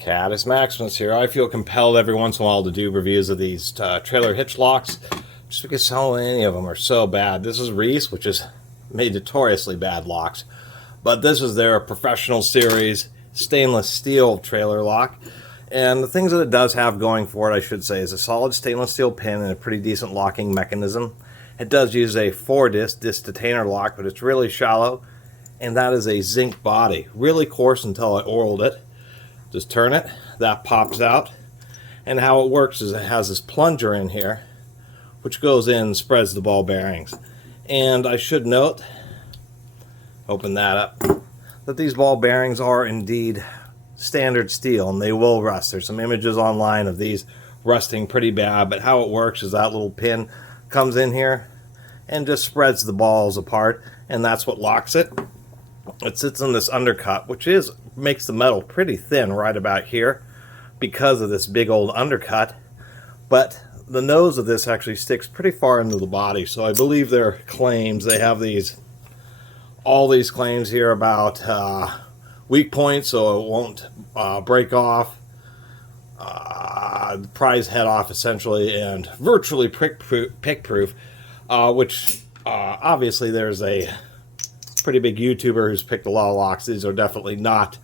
Catus Maximus here. I feel compelled every once in a while to do reviews of these trailer hitch locks, just because so many of them are so bad. This is Reese, which is made notoriously bad locks, but this is their professional series stainless steel trailer lock. And the things that it does have going for it, I should say, is a solid stainless steel pin and a pretty decent locking mechanism. It does use a 4-disc detainer lock, but it's really shallow, and that is a zinc body, really coarse until I oiled it. Just turn it, that pops out, and how it works is it has this plunger in here which goes in and spreads the ball bearings. And I should note, open that up, that these ball bearings are indeed standard steel and they will rust. There's some images online of these rusting pretty bad, but how it works is that little pin comes in here and just spreads the balls apart, and that's what locks it. It sits in this undercut, which makes the metal pretty thin right about here because of this big old undercut, but the nose of this actually sticks pretty far into the body. So I believe their claims, they have all these claims here about weak points so it won't break off, prise head off essentially, and virtually pick proof, which obviously there's a pretty big YouTuber who's picked a lot of locks. These are definitely not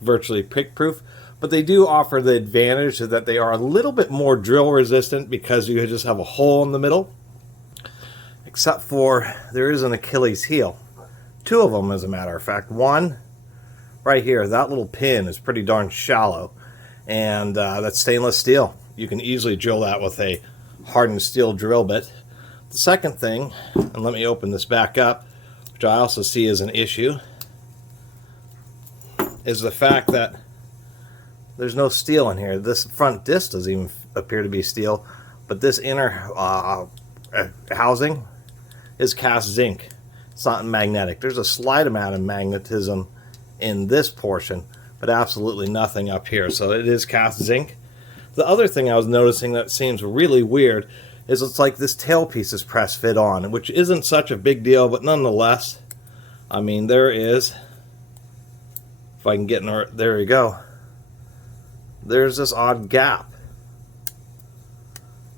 virtually pick proof, but they do offer the advantage that they are a little bit more drill resistant because you just have a hole in the middle, except for there is an Achilles heel. Two of them, as a matter of fact. One right here, that little pin is pretty darn shallow, and that's stainless steel. You can easily drill that with a hardened steel drill bit. The second thing, and let me open this back up, which I also see as an issue, is the fact that there's no steel in here. This front disc doesn't even appear to be steel, but this inner housing is cast zinc. It's not magnetic. There's a slight amount of magnetism in this portion, but absolutely nothing up here. So it is cast zinc. The other thing I was noticing that seems really weird is it's like this tailpiece is press fit on, which isn't such a big deal, but nonetheless, I mean, there is, if I can get in, there you go, there's this odd gap,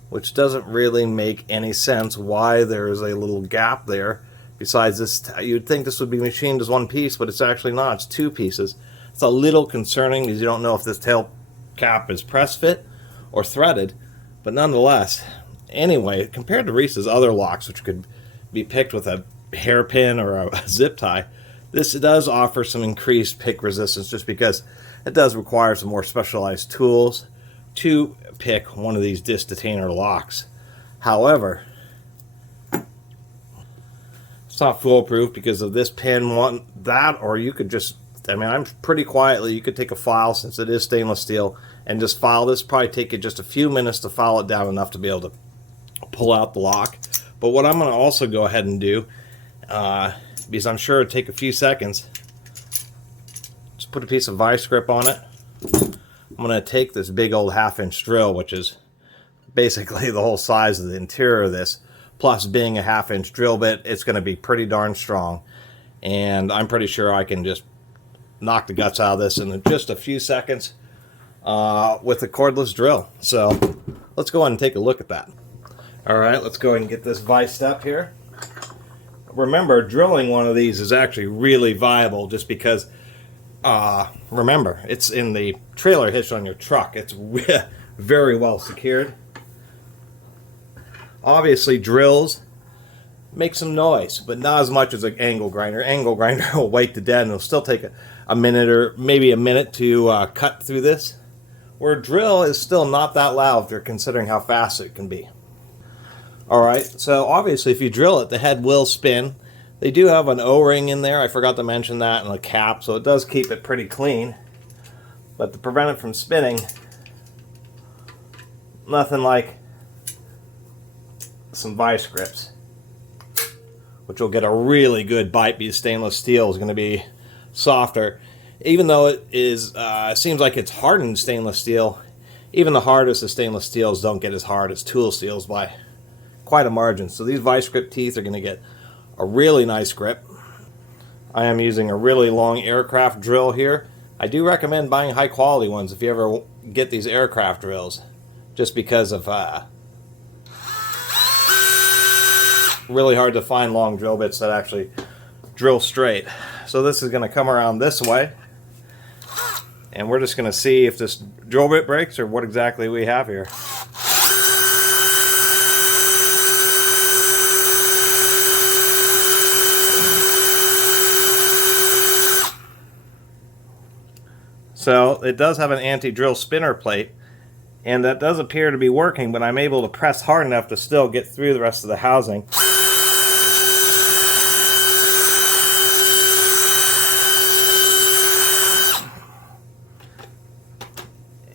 which doesn't really make any sense why there is a little gap there. Besides this, you'd think this would be machined as one piece, but it's actually not. It's two pieces. It's a little concerning because you don't know if this tail cap is press fit or threaded, but nonetheless, anyway, compared to Reese's other locks, which could be picked with a hairpin or a zip tie, this does offer some increased pick resistance just because it does require some more specialized tools to pick one of these disc detainer locks. However, it's not foolproof because of this pin, that, or you could just, I mean, I'm pretty quietly, you could take a file, since it is stainless steel, and just file this. Probably take it just a few minutes to file it down enough to be able to pull out the lock. But what I'm going to also go ahead and do, because I'm sure it'll take a few seconds, just put a piece of vice grip on it. I'm going to take this big old 1/2-inch drill, which is basically the whole size of the interior of this, plus being a 1/2-inch drill bit, it's going to be pretty darn strong. And I'm pretty sure I can just knock the guts out of this in just a few seconds with a cordless drill. So let's go ahead and take a look at that. Alright, let's go ahead and get this viced up here. Remember, drilling one of these is actually really viable just because, remember, it's in the trailer hitch on your truck. It's very well secured. Obviously, drills make some noise, but not as much as an angle grinder. Angle grinder will wait to death, and it'll still take a minute or maybe a minute to cut through this. Where a drill is still not that loud if you're considering how fast it can be. Alright, so obviously if you drill it, the head will spin. They do have an O-ring in there, I forgot to mention that, and a cap, so it does keep it pretty clean. But to prevent it from spinning, nothing like some vice grips, which will get a really good bite because stainless steel is going to be softer. Even though it is, seems like it's hardened stainless steel, even the hardest of stainless steels don't get as hard as tool steels by quite a margin. So these vice grip teeth are going to get a really nice grip. I am using a really long aircraft drill here I do recommend buying high quality ones if you ever get these aircraft drills, just because of really hard to find long drill bits that actually drill straight. So this is going to come around this way, and we're just going to see if this drill bit breaks or what exactly we have here. So it does have an anti-drill spinner plate, and that does appear to be working, but I'm able to press hard enough to still get through the rest of the housing.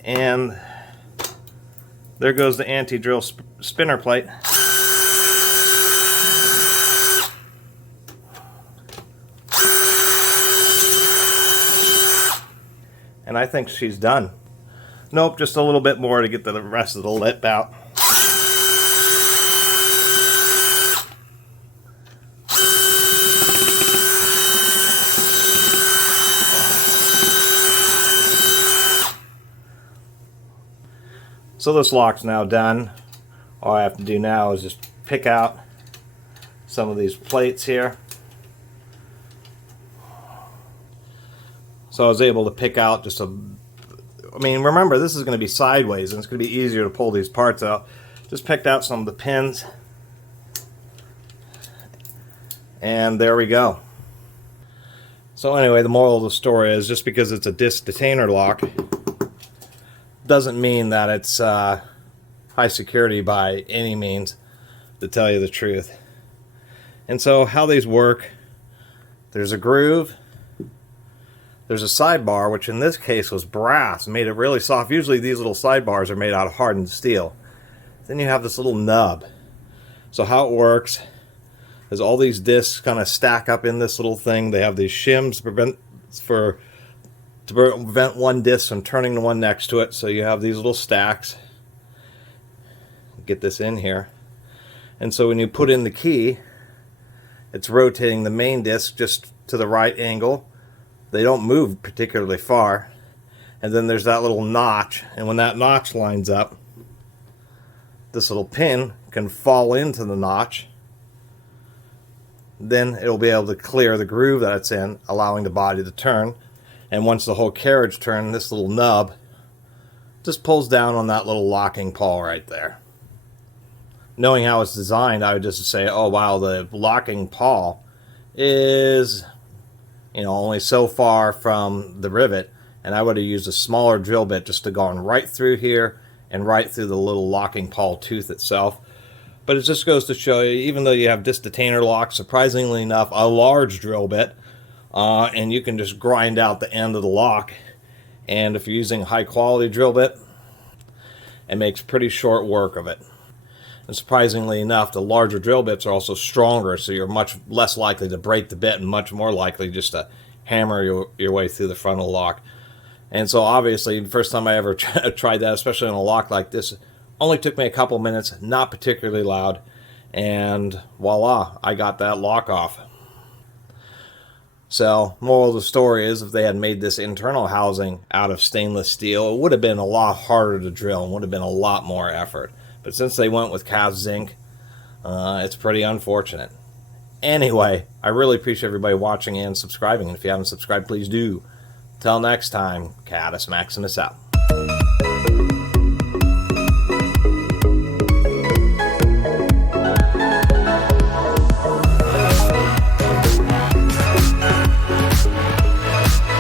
And there goes the anti-drill spinner plate. And I think she's done. Nope, just a little bit more to get the rest of the lip out. So this lock's now done. All I have to do now is just pick out some of these plates here. So I was able to pick out just I mean, remember, this is going to be sideways, and it's going to be easier to pull these parts out. Just picked out some of the pins. And there we go. So anyway, the moral of the story is, just because it's a disc detainer lock doesn't mean that it's high security by any means, to tell you the truth. And so how these work, there's a groove, there's a sidebar, which in this case was brass, made it really soft. Usually these little sidebars are made out of hardened steel. Then you have this little nub. So how it works is all these discs kind of stack up in this little thing. They have these shims to prevent one disc from turning the one next to it. So you have these little stacks. Get this in here. And so when you put in the key, it's rotating the main disc just to the right angle. They don't move particularly far. And then there's that little notch. And when that notch lines up, this little pin can fall into the notch. Then it'll be able to clear the groove that it's in, allowing the body to turn. And once the whole carriage turns, this little nub just pulls down on that little locking pawl right there. Knowing how it's designed, I would just say, oh wow, the locking pawl is, only so far from the rivet, and I would have used a smaller drill bit just to go on right through here and right through the little locking pawl tooth itself. But it just goes to show you, even though you have disc detainer locks, surprisingly enough, a large drill bit, and you can just grind out the end of the lock. And if you're using a high quality drill bit, it makes pretty short work of it. And surprisingly enough, the larger drill bits are also stronger, so you're much less likely to break the bit and much more likely just to hammer your way through the front of the lock. And so obviously, the first time I ever tried that, especially on a lock like this, only took me a couple minutes, not particularly loud, and voila, I got that lock off. So, moral of the story is, if they had made this internal housing out of stainless steel, it would have been a lot harder to drill and would have been a lot more effort. But since they went with cast zinc, it's pretty unfortunate. Anyway, I really appreciate everybody watching and subscribing. And if you haven't subscribed, please do. Till next time, Catus Maximus out.